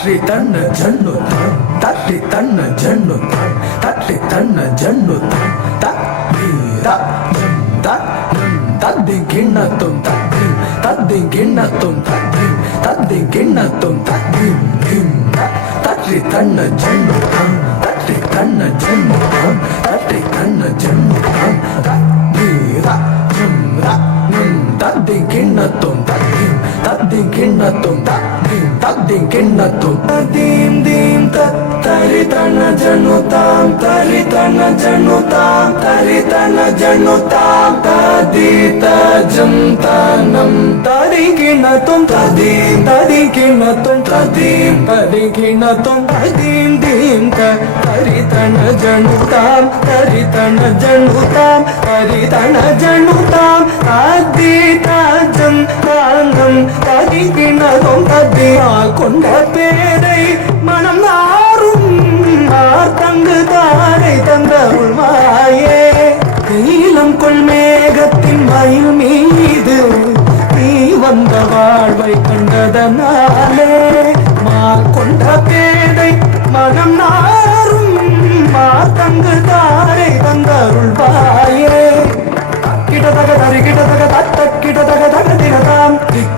தற்றி தன்ன ஜன்னுதான் தட்டி தன்ன ஜன்னுதான் தட்டி தன்ன ஜன்னுதான் தத்தி கிண்ணத்தும் தத்தி கிண்ணத்தும் தத்தி கிண்ணத்தும் தற்றி தன்ன ஜன்னுதான் தட்டி தன்ன ஜன்னுதான் தட்டி தன்ன ஜன்னுதான் தத்தி கிண்ணத்தும் தத்தி கிண்ணத்தும் தத்தி கிண்ணத்தும் தீம் தீம் தரி தன ஜனுதாம் தரி தன ஜனுதாம் தரி தன ஜனுதாம் ததி தஜம் தனம் தரி கிண்ணத்தும் ததீம் தரி கிண்ணத்தும் ததீம் தரி கிண்ணத்தும் ததீம் தீம் தரி தன ஜனுதாம் தரி தன ஜனுதாம் தரி தன ஜனுதாம் ததி தஜம் தனம் தரி கிண்ணத்தும் ததியா கொண்ட பேரை மனம் நாரும் தங்கு தாரை தந்த உள்மாயே நீலம் கொள் மேகத்தின் மயில் மீது நீ வந்த வாழ்வை கண்டதனாலே மா கொண்ட பேரை மனம் நாரும் தங்கு தாரை தந்த உள்வாயே கிட்டத்தக தரி கிட்டத்தக தட்ட கிட்டத்தக தக தினதாம்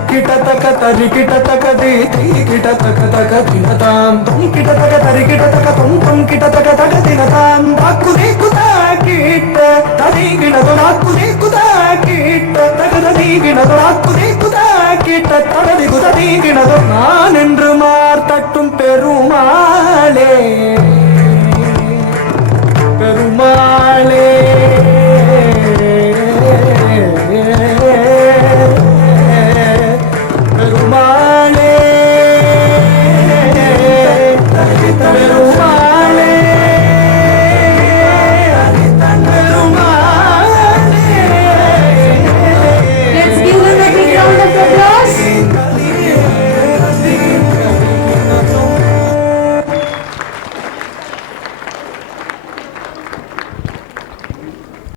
கிட்டத்தக தரி கிட்டத்தக தி கிட்டத்தக தக தினதாம் தொம் கிட்டத்தக தரி கிட்டத்தக தொம் தொம் கிட்டத்தக தக தினதாம் தாக்குதே குதா கிட்ட தரி கிணதோ நாக்குதே குதா கிட்ட தகததி கிணதோ நாக்குதே குதா கிட்ட தடதி குததி கிணதோ நான் என்று மார் தட்டும் பெருமாளே